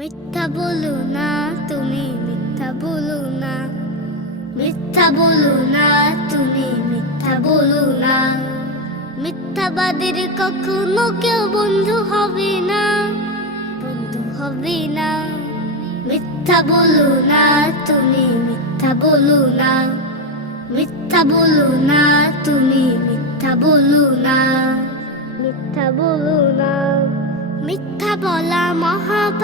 মিথ্যা বলো না, তুমি মিথ্যা বলো না। মিথ্যা বলো না, তুমি মিথ্যা বলো না। মিথ্যাবাদীর কখনো কেউ বন্ধু হবে না, বন্ধু হবে না। মিথ্যা বলো না, তুমি মিথ্যা বলো না। মিথ্যা বলো না, তুমি মিথ্যা বলো না। মিথ্যা বলো না। মিথ্যা বলা মহাপাপ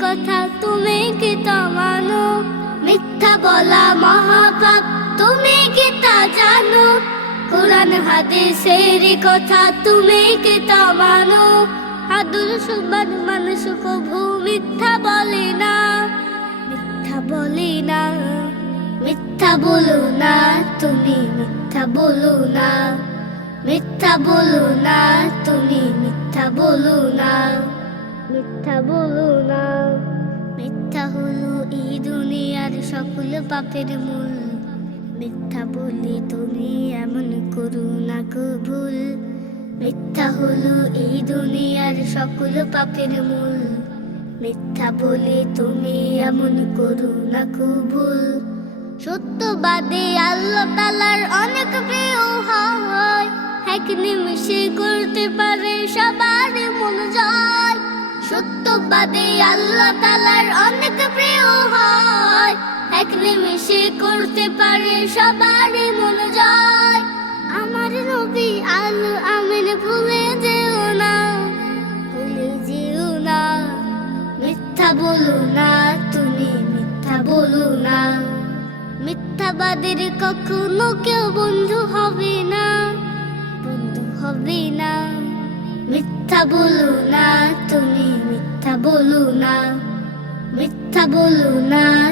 কথা তুমি কি তা মানো? মিথ্যা বলা মহাপাপ, তুমি কি তা জানো? কোরআন, হাদিসের কথা তুমি কি তা মানো? আদর্শবান মানুষ কভু মিথ্যা বলে না। মিথ্যা বলে না। মিথ্যা বলো না তুমি, মিথ্যা বলো না। মিথ্যা বলো না তুমি, মিথ্যা বলো না। মিথ্যা বলো না। মিথ্যা হলো এই দুনিয়ার সকল পাপের মূল। মিথ্যা বলে তুমি এমন করো না ভুল। মিথ্যা হলো এই দুনিয়ার সকল পাপের মূল। মিথ্যা বলে তুমি এমন করো না ভুল। সত্যবাদী আল্লাহ তালার অনেক প্রিয় হয়। এক নিমিষে করতে পারে সবার মন জয়। সত্যবাদী আল্লাহ তালার অনেক প্রিয় হয়। এক নিমিষে করতে পারে সবার মন জয়। আমার নবী আলু আমিন ভুলে যেও না, ভুলে যেও না। মিথ্যা বলো না তুমি, মিথ্যা বলো না। মিথ্যাবাদীর কখনো কেউ বন্ধু হবে না, বন্ধু হবে না। মিথ্যা বলো না তুমি মিথ্যা বলো না মিথ্যা বলো না।